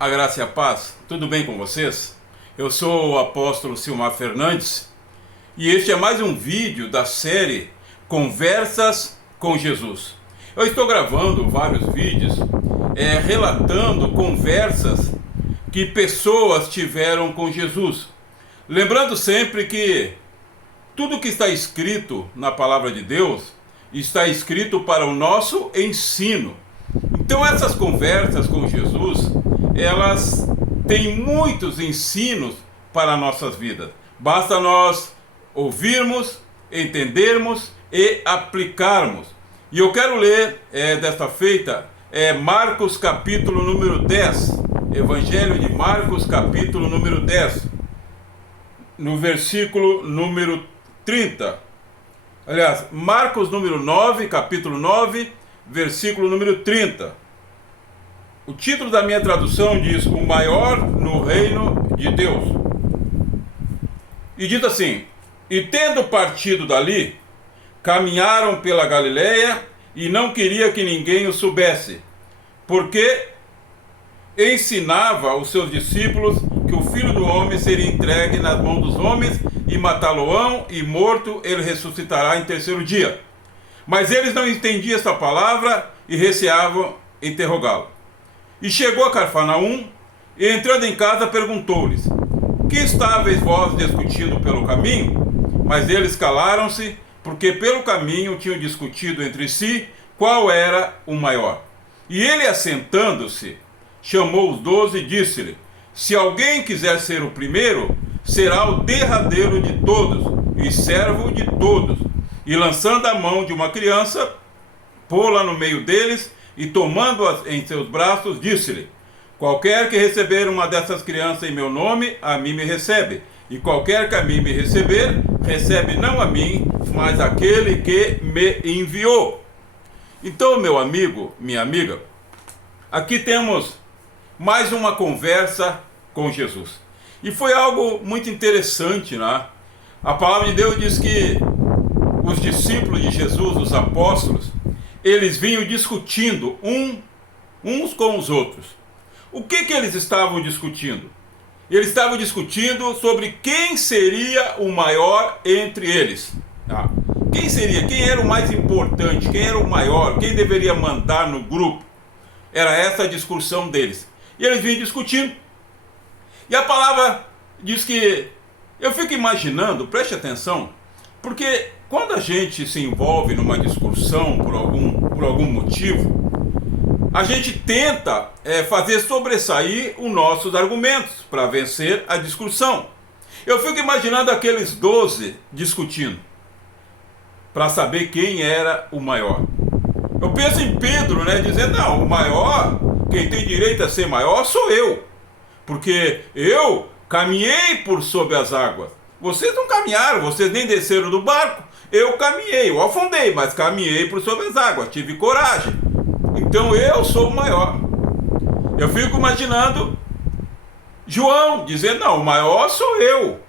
A graça e a paz, tudo bem com vocês? Eu sou o apóstolo Silmar Fernandes e este é mais um vídeo da série Conversas com Jesus. Eu estou gravando vários vídeos relatando conversas que pessoas tiveram com Jesus. Lembrando sempre que tudo que está escrito na palavra de Deus está escrito para o nosso ensino. Então essas conversas com Jesus, elas têm muitos ensinos para nossas vidas. Basta nós ouvirmos, entendermos e aplicarmos. E eu quero ler desta feita Marcos capítulo número 10. Evangelho de Marcos capítulo número 10. No versículo número 30. Aliás, Marcos número 9, capítulo 9, versículo número 30. O título da minha tradução diz: O maior no reino de Deus. E diz assim: E tendo partido dali, caminharam pela Galileia, e não queria que ninguém o soubesse, porque ensinava aos seus discípulos que o Filho do Homem seria entregue nas mãos dos homens, e matá-lo-ão, e morto ele ressuscitará em terceiro dia. Mas eles não entendiam esta palavra e receavam interrogá-lo. E chegou a Cafarnaum, e entrando em casa perguntou-lhes: Que estáveis vós discutindo pelo caminho? Mas eles calaram-se, porque pelo caminho tinham discutido entre si qual era o maior. E ele, assentando-se, chamou os 12 e disse-lhe: Se alguém quiser ser o primeiro, será o derradeiro de todos e servo de todos. E lançando a mão de uma criança, pô-la no meio deles, e tomando-a em seus braços, disse-lhe: Qualquer que receber uma dessas crianças em meu nome, a mim me recebe. E qualquer que a mim me receber, recebe não a mim, mas aquele que me enviou. Então, meu amigo, minha amiga, aqui temos mais uma conversa com Jesus. E foi algo muito interessante, né? A palavra de Deus diz que os discípulos de Jesus, os apóstolos, eles vinham discutindo uns com os outros. O que eles estavam discutindo? Eles estavam discutindo sobre quem seria o maior entre eles. Quem seria? Quem era o mais importante? Quem era o maior? Quem deveria mandar no grupo? Era essa a discussão deles. E eles vinham discutindo. E a palavra diz que, eu fico imaginando, preste atenção, porque quando a gente se envolve numa discussão por algum motivo, a gente tenta fazer sobressair os nossos argumentos para vencer a discussão. Eu fico imaginando aqueles 12 discutindo para saber quem era o maior. Eu penso em Pedro, dizendo: não, o maior, quem tem direito a ser maior sou eu, porque eu caminhei por sobre as águas. Vocês não caminharam, vocês nem desceram do barco. Eu caminhei, eu afundei, mas caminhei por sobre as águas, tive coragem. Então eu sou o maior. Eu fico imaginando João dizendo: não, o maior sou eu.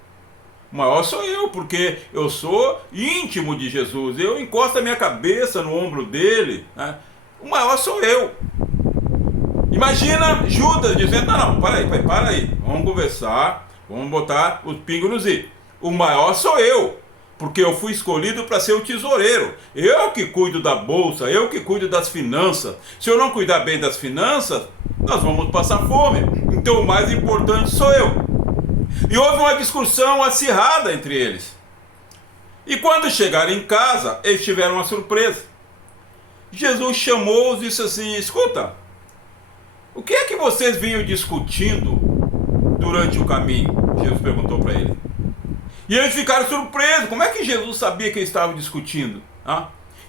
O maior sou eu, porque eu sou íntimo de Jesus. Eu encosto a minha cabeça no ombro dele, né? O maior sou eu. Imagina Judas dizendo: não, para aí, vamos conversar, vamos botar os pingos nos i. O maior sou eu, porque eu fui escolhido para ser o tesoureiro. Eu que cuido da bolsa, eu que cuido das finanças. Se eu não cuidar bem das finanças, nós vamos passar fome. Então o mais importante sou eu. E houve uma discussão acirrada entre eles. E quando chegaram em casa, eles tiveram uma surpresa. Jesus chamou-os e disse assim: escuta, o que é que vocês vinham discutindo durante o caminho? Jesus perguntou para ele. E eles ficaram surpresos. Como é que Jesus sabia que eles estavam discutindo?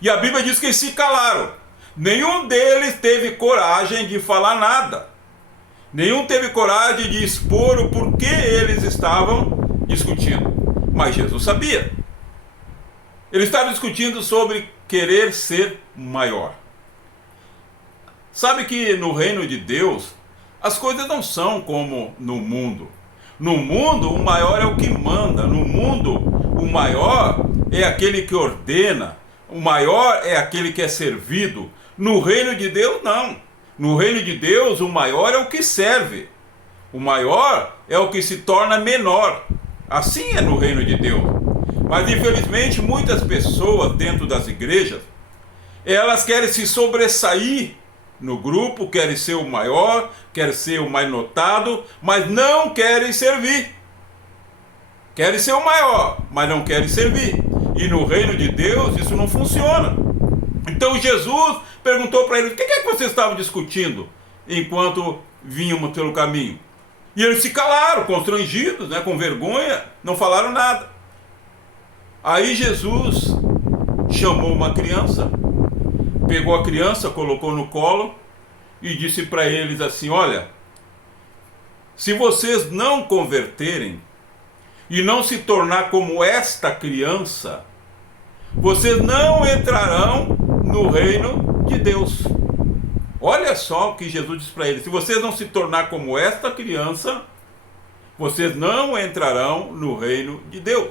E a Bíblia diz que eles se calaram. Nenhum deles teve coragem de falar nada. Nenhum teve coragem de expor o porquê eles estavam discutindo. Mas Jesus sabia. Eles estavam discutindo sobre querer ser maior. Sabe que no reino de Deus as coisas não são como no mundo. No mundo, o maior é o que manda. No mundo, o maior é aquele que ordena. O maior é aquele que é servido. No reino de Deus, não. No reino de Deus, o maior é o que serve. O maior é o que se torna menor. Assim é no reino de Deus. Mas infelizmente muitas pessoas dentro das igrejas, elas querem se sobressair no grupo, querem ser o maior, querem ser o mais notado, mas não querem servir. Querem ser o maior, mas não querem servir. E no reino de Deus isso não funciona. Então Jesus perguntou para eles: o que é que vocês estavam discutindo enquanto vínhamos pelo caminho? E eles se calaram, constrangidos, né, com vergonha, não falaram nada. Aí Jesus chamou uma criança, pegou a criança, colocou no colo e disse para eles assim: olha, se vocês não converterem e não se tornar como esta criança, vocês não entrarão no reino de Deus. Olha só o que Jesus disse para eles: se vocês não se tornar como esta criança, vocês não entrarão no reino de Deus.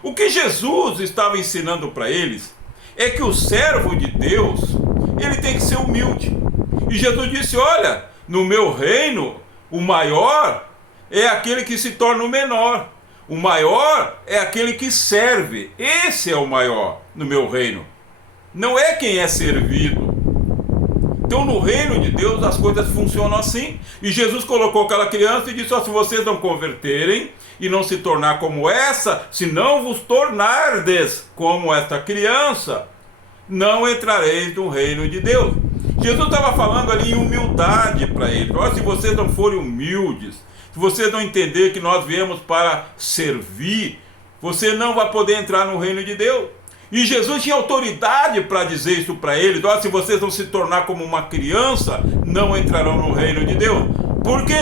O que Jesus estava ensinando para eles é que o servo de Deus, ele tem que ser humilde. E Jesus disse: olha, no meu reino, o maior é aquele que se torna o menor. O maior é aquele que serve. Esse é o maior no meu reino. Não é quem é servido. Então no reino de Deus as coisas funcionam assim. E Jesus colocou aquela criança e disse: se vocês não converterem e não se tornar como essa, se não vos tornardes como esta criança, não entrareis no reino de Deus. Jesus estava falando ali em humildade para eles. Olha, se vocês não forem humildes, se vocês não entenderem que nós viemos para servir, você não vai poder entrar no reino de Deus. E Jesus tinha autoridade para dizer isso para eles: olha, se vocês não se tornar como uma criança, não entrarão no reino de Deus. Por quê?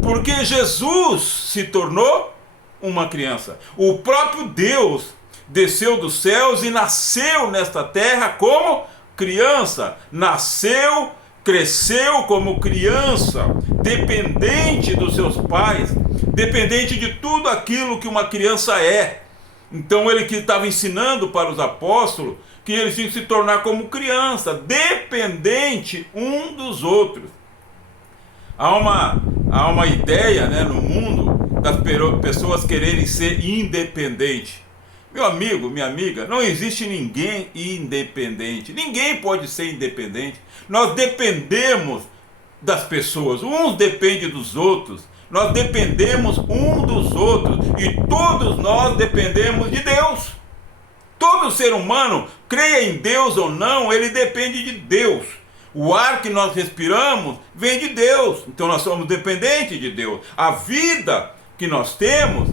Porque Jesus se tornou uma criança. O próprio Deus desceu dos céus e nasceu nesta terra como criança. Nasceu, cresceu como criança, dependente dos seus pais, dependente de tudo aquilo que uma criança é. Então ele que estava ensinando para os apóstolos que eles tinham que se tornar como criança, dependente um dos outros. Há uma ideia, né, no mundo das pessoas quererem ser independentes. Meu amigo, minha amiga, não existe ninguém independente. Ninguém pode ser independente. Nós dependemos das pessoas. Uns dependem dos outros. Nós dependemos um dos outros. E todos nós dependemos de Deus. Todo ser humano, creia em Deus ou não, ele depende de Deus. O ar que nós respiramos vem de Deus. Então nós somos dependentes de Deus. A vida que nós temos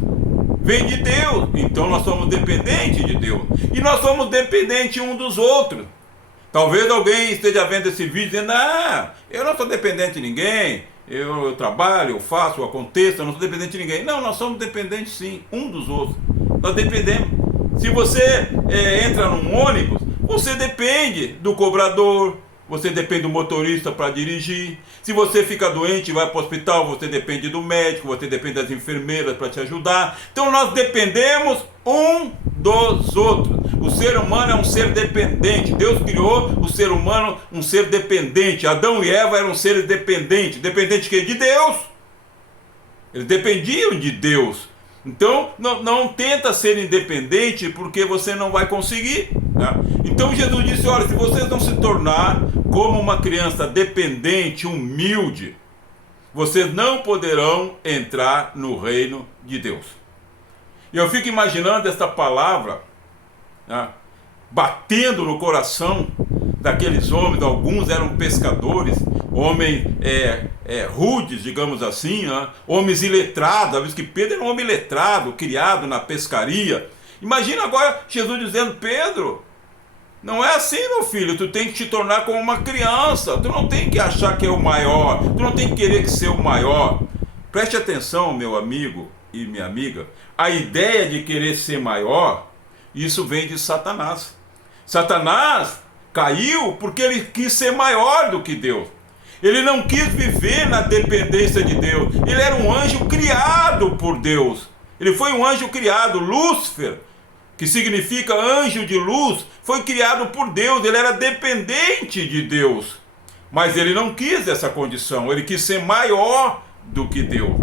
vem de Deus. Então nós somos dependentes de Deus. E nós somos dependentes um dos outros. Talvez alguém esteja vendo esse vídeo dizendo: eu não sou dependente de ninguém. Eu trabalho, eu faço, eu aconteço, eu não sou dependente de ninguém. Não, nós somos dependentes sim, um dos outros. Nós dependemos. Se você entra num ônibus, você depende do cobrador, você depende do motorista para dirigir. Se você fica doente e vai para o hospital, você depende do médico, você depende das enfermeiras para te ajudar. Então nós dependemos um dos outros. O ser humano é um ser dependente. Deus criou o ser humano um ser dependente. Adão e Eva eram seres dependentes. Dependente de quê? De Deus. Eles dependiam de Deus. Então não tenta ser independente, porque você não vai conseguir, né? Então Jesus disse: olha, se vocês não se tornar como uma criança dependente, humilde, vocês não poderão entrar no reino de Deus. E eu fico imaginando essa palavra, né, batendo no coração daqueles homens. Alguns eram pescadores, homens rudes, digamos assim, né? Homens iletrados. Às vezes que Pedro era um homem letrado, criado na pescaria. Imagina agora Jesus dizendo: Pedro, não é assim, meu filho, tu tem que te tornar como uma criança, tu não tem que achar que é o maior, tu não tem que querer ser o maior. Preste atenção, meu amigo e minha amiga, a ideia de querer ser maior, isso vem de Satanás. Satanás caiu porque ele quis ser maior do que Deus. Ele não quis viver na dependência de Deus. Ele era um anjo criado por Deus. Ele foi um anjo criado. Lúcifer, que significa anjo de luz, foi criado por Deus. Ele era dependente de Deus. Mas ele não quis essa condição. Ele quis ser maior do que Deus.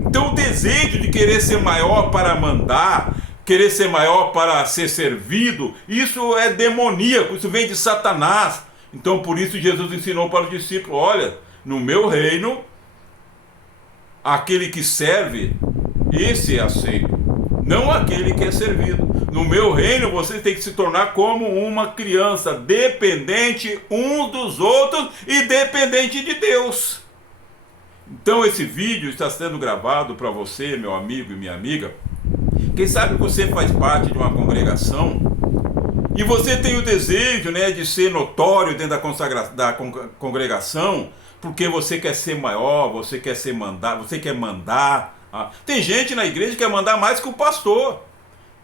Então o desejo de querer ser maior para mandar, querer ser maior para ser servido, isso é demoníaco, isso vem de Satanás. Então por isso Jesus ensinou para os discípulos: olha, no meu reino, aquele que serve, esse é aceito, não aquele que é servido. No meu reino você tem que se tornar como uma criança, dependente uns dos outros e dependente de Deus. Então esse vídeo está sendo gravado para você, meu amigo e minha amiga. Quem sabe você faz parte de uma congregação e você tem o desejo, né, de ser notório dentro da congregação, porque você quer ser maior, você quer mandar. Tem gente na igreja que quer mandar mais que o pastor.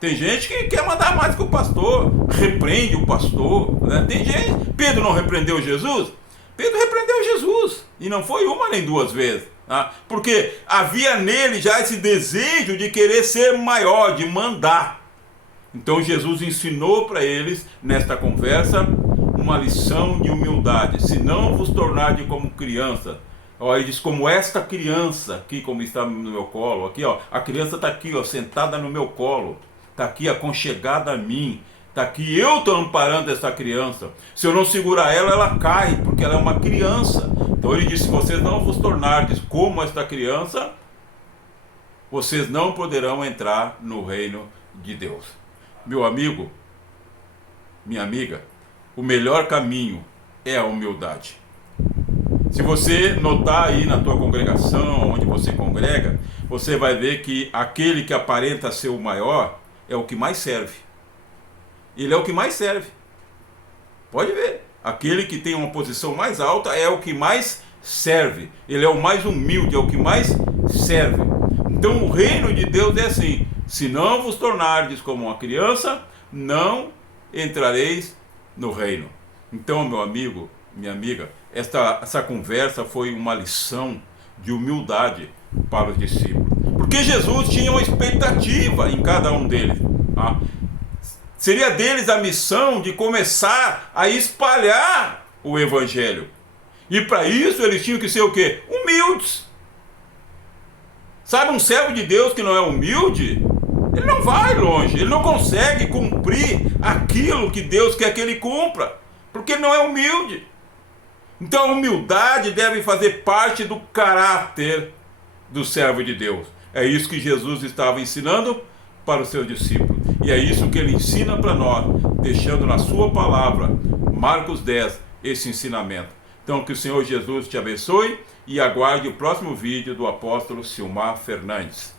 Tem gente que quer mandar mais que o pastor, repreende o pastor, né? Tem gente. Pedro não repreendeu Jesus? Pedro repreendeu Jesus, e não foi uma nem duas vezes, porque havia nele já esse desejo de querer ser maior, de mandar. Então Jesus ensinou para eles, nesta conversa, uma lição de humildade: se não vos tornardes como criança. Ele diz: como esta criança aqui, como está no meu colo, aqui, a criança está aqui, sentada no meu colo, está aqui aconchegada a mim, está aqui, eu estou amparando essa criança. Se eu não segurar ela, ela cai, porque ela é uma criança. Então ele disse: se vocês não vos tornardes como esta criança, vocês não poderão entrar no reino de Deus. Meu amigo, minha amiga, o melhor caminho é a humildade. Se você notar aí na tua congregação, onde você congrega, você vai ver que aquele que aparenta ser o maior é o que mais serve. Ele é o que mais serve. Pode ver. Aquele que tem uma posição mais alta é o que mais serve. Ele é o mais humilde, é o que mais serve. Então o reino de Deus é assim: se não vos tornardes como uma criança, não entrareis no reino. Então, meu amigo, minha amiga, essa conversa foi uma lição de humildade para os discípulos. Porque Jesus tinha uma expectativa em cada um deles. Seria deles a missão de começar a espalhar o evangelho. E para isso eles tinham que ser o quê? Humildes. Sabe, um servo de Deus que não é humilde, ele não vai longe, ele não consegue cumprir aquilo que Deus quer que ele cumpra, porque ele não é humilde. Então a humildade deve fazer parte do caráter do servo de Deus. É isso que Jesus estava ensinando para os seus discípulos. E é isso que ele ensina para nós, deixando na sua palavra, Marcos 10, esse ensinamento. Então que o Senhor Jesus te abençoe e aguarde o próximo vídeo do apóstolo Silmar Fernandes.